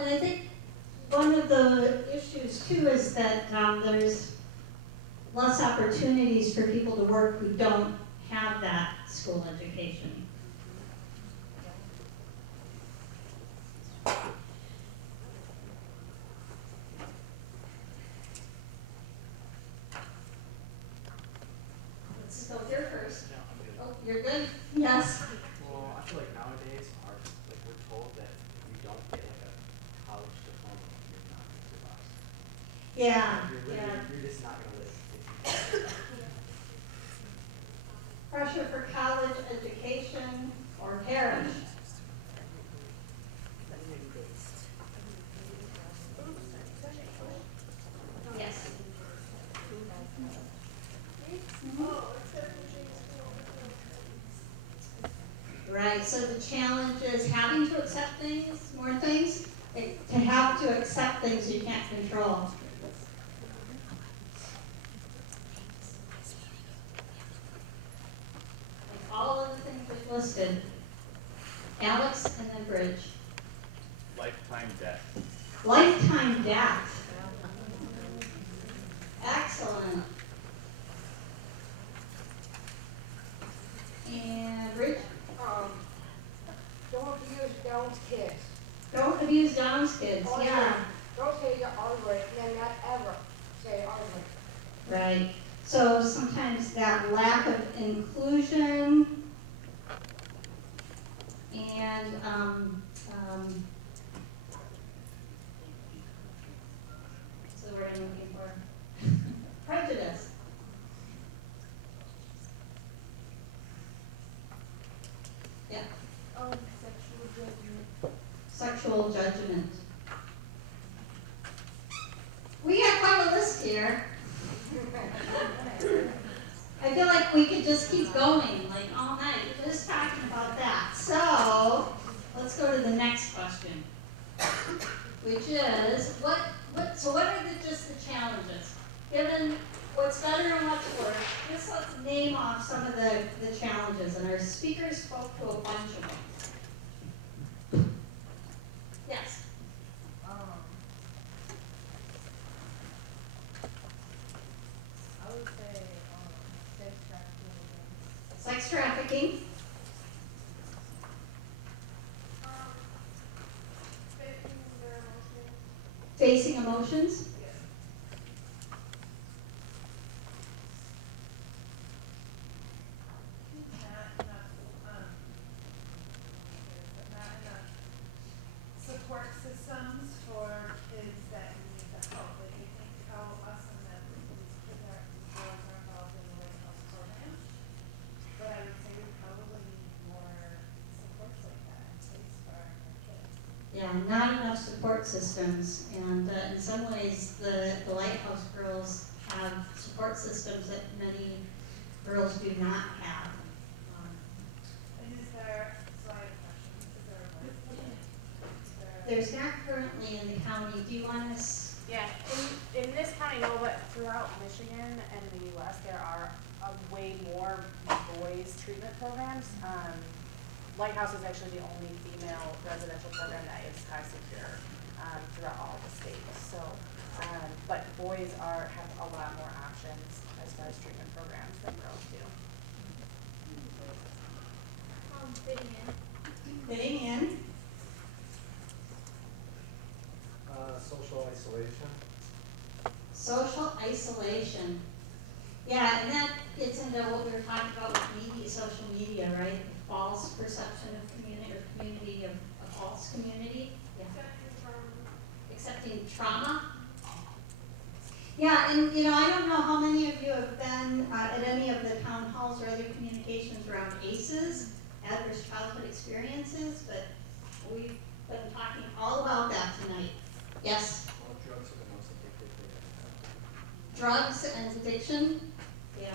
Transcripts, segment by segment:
and I think one of the issues too is that there's less opportunities for people to work who don't have that school education. Let's go here first. Yeah, I'm good. Oh, you're good? Yes. Well, I feel like nowadays, we're told that if you don't get like a college diploma, you're not going to survive. Yeah, You're just not going to live. If you Pressure for college education or perish. Yes. Right, so the challenge is having to accept things, more things. To have to accept things you can't control. Like all of the things we've listed. Alex and then Bridge. Lifetime debt. Lifetime debt. Excellent. And Bridge? Don't abuse Down's kids. Don't abuse Dom's kids. Oh, Yeah. Don't say the R word, and then not ever say R word. Right. So sometimes that lack of inclusion and what's the word I'm looking for? Prejudice. Yeah. Sexual judgment. Sexual judgment. We got quite a list here. I feel like we could just keep going, like all night, just talking about that. So, let's go to the next question, which is, what are just the challenges? Given what's better and what's worse, just let's name off some of the challenges, and our speakers spoke to a bunch of them. Yes? I would say sex trafficking. Sex trafficking. Facing emotions. Not enough support systems for kids that need the help. Like, you think how awesome that these kids are, these girls are involved in the White House program. But I would say we probably need more supports like that in place for our kids. Yeah, not enough support systems, and in some ways, the Lighthouse girls have support systems that many girls do not have. And is there, so I have a question, is there a voice team? There's not currently in the county. Do you want us? Yeah, in this county, no, but throughout Michigan and the US, there are way more boys treatment programs. Lighthouse is actually the only female residential program that is high secure throughout all the states. So, but boys have a lot more options as far as treatment programs than girls do. Fitting in. Fitting in. social isolation. Social isolation. Yeah, and that gets into what we were talking about with media, social media, right? The false perception of community, or community of a false community. Yeah. Accepting trauma. Yeah, and I don't know how many of you have been at any of the town halls or other communications around ACEs, adverse childhood experiences, but we've been talking all about that tonight. Yes? Well, drugs are the most addictive thing. Drugs and addiction. Yeah.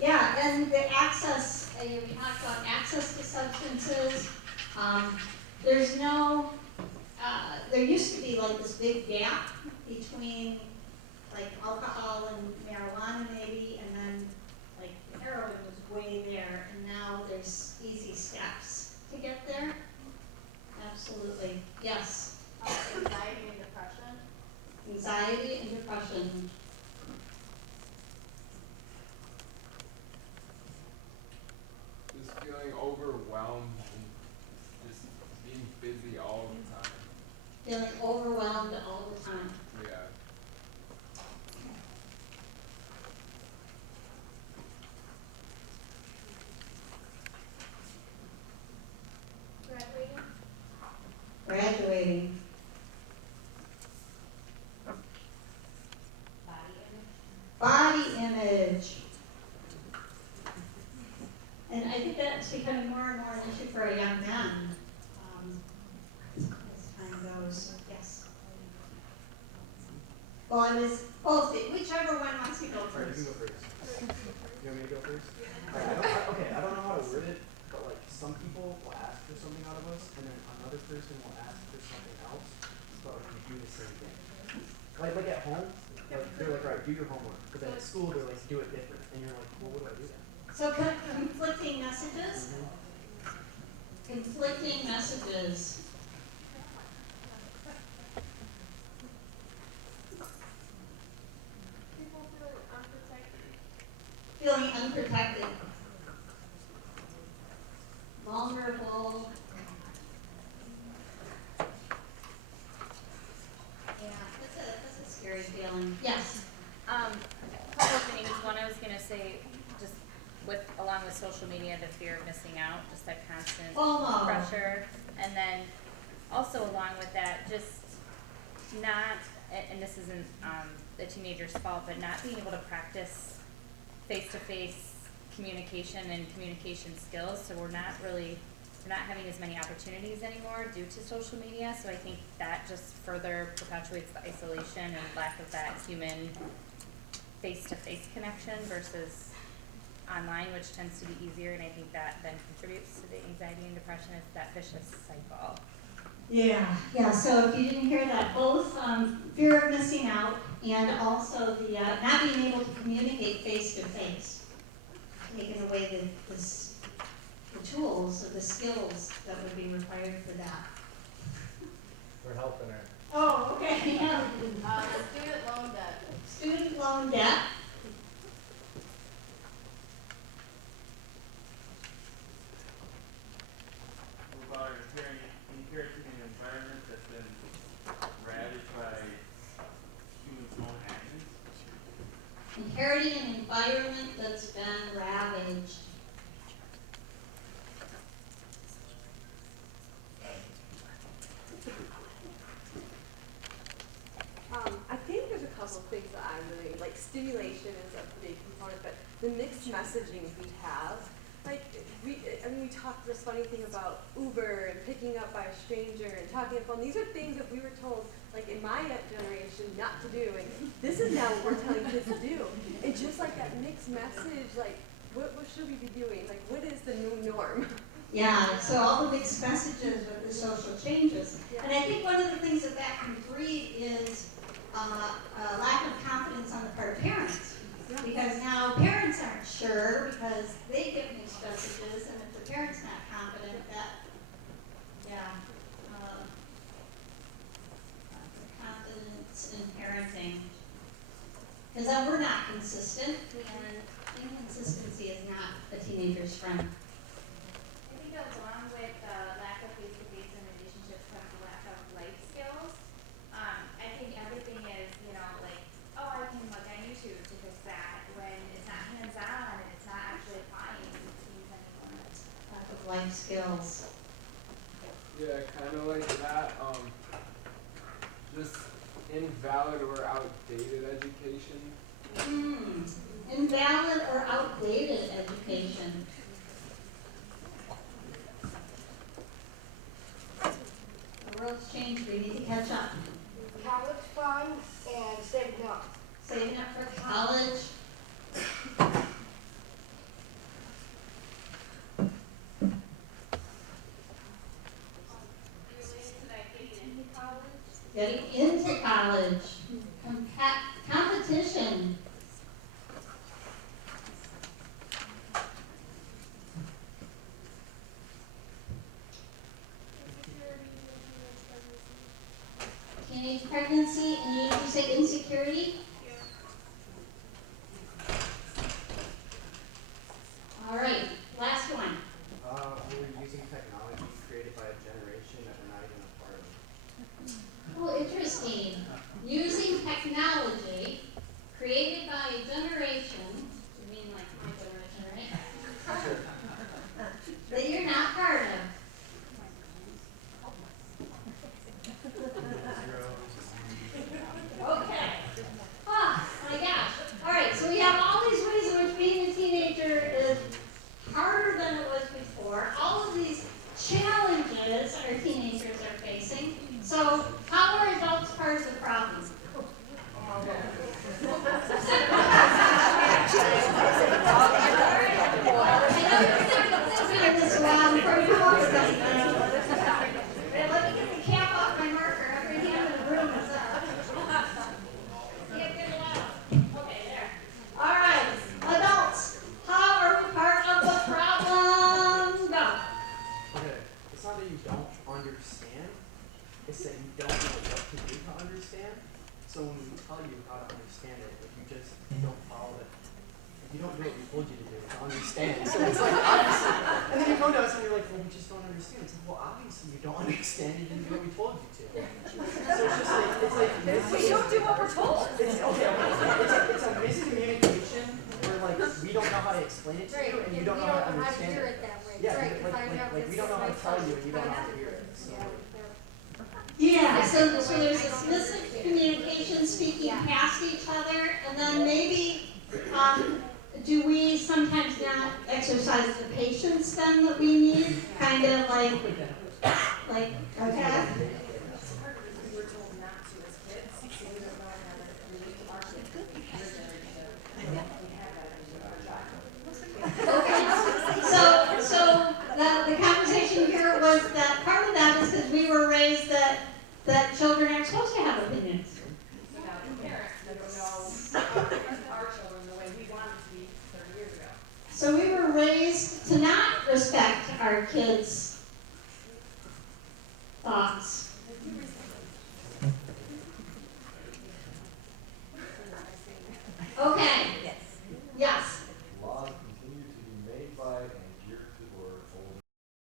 Yeah, and the access, we talked about access to substances. There's no, there used to be like this big gap between like alcohol and marijuana maybe, and then like heroin was way there, and now there's easy steps to get there. Absolutely. Yes. feeling overwhelmed all the time. Yeah. Graduating. Body image. And I think that's becoming more and more an issue for our young men, as time goes, yes. Well, I was both, whichever one wants to go Alright, you first. can go first. You want me to go first? Okay, I don't know how to word it, but like some people will ask for something out of us, and then another person will ask for something else, but like we do the same thing. Like at home, like they're like, alright, do your homework, but then at school they're like, do it different, and you're like, well, what do I do then? So conflicting messages? Conflicting messages. People feeling unprotected. Feeling unprotected. Vulnerable. Yeah, that's a scary feeling. Yes. Couple of things. One, I was gonna say, just along with social media, the fear of missing out, just that constant FOMO. pressure. And then also along with that, just not, and this isn't, the teenager's fault, but not being able to practice face-to-face communication and communication skills. So we're not having as many opportunities anymore due to social media. So I think that just further perpetuates the isolation and lack of that human face-to-face connection versus online, which tends to be easier, and I think that then contributes to the anxiety and depression. It's that vicious cycle. Yeah, so if you didn't hear that, both fear of missing out and also the not being able to communicate face to face, taking away the tools or the skills that would be required for that. We're helping her. Oh, okay. Student loan debt. Student loan debt. What about inheriting an environment that's been ravaged by humans' own actions? Inheriting an environment that's been ravaged. I think there's a couple of things that I'm really, like stimulation is a big component, but the mixed messaging we have, like we talked this funny thing about Uber and picking up by a stranger and talking on the phone. These are things that we were told, like in my generation, not to do, and this is now what we're telling kids to do. And just like that mixed message, like what should we be doing? Like what is the new norm? Yeah, so all the mixed messages with the social changes. And I think one of the things that can breed is a lack of confidence on the part of parents. Because now parents aren't sure because they get mixed messages, and if the parent's not confident, confidence in parenting. Because then we're not consistent, and inconsistency is not a teenager's friend. I think that along with the lack of face-to-face in relationships comes the lack of life skills. I think everything is, like, oh, I can look on YouTube to fix that, when it's not hands-on and it's not actually applying things anymore. Lack of life skills. Yeah, kind of like that. Just invalid or outdated education. Invalid or outdated education. The world's changed, we need to catch up. College fund and saving up. Saving up for college. Getting into college. Competition. Teenage pregnancy, and did you say insecurity? All right, last one. We're using technology created by a generation that we're not even a part of. is that you don't know what to do to understand. So when we tell you how to understand it, if you just don't follow it, if you don't do what we told you to do to understand, so it's like obviously, and then you come to us and you're like, well, we just don't understand. It's like, well, obviously you don't understand. You didn't do what we told you to. So it's just like We don't do what we're told. it's okay. It's a miscommunication where like we don't know how to explain it to you and you don't know how to understand hear it. it that way. Yeah, Right, 'cause I have like we this don't know how to in my tell phone. you and you don't know I how to have hear it. it. So. Yeah, so there's this miscommunication, speaking past each other, and then maybe, do we sometimes not exercise the patience then that we need? Kind of like, okay? We were told not to as kids, so we don't know how to relate to our kids. Okay, so the conversation here was that part of that is because we were raised that children aren't supposed to have opinions. So now the parents, they don't know our children the way we wanted to be 30 years ago. So we were raised to not respect our kids'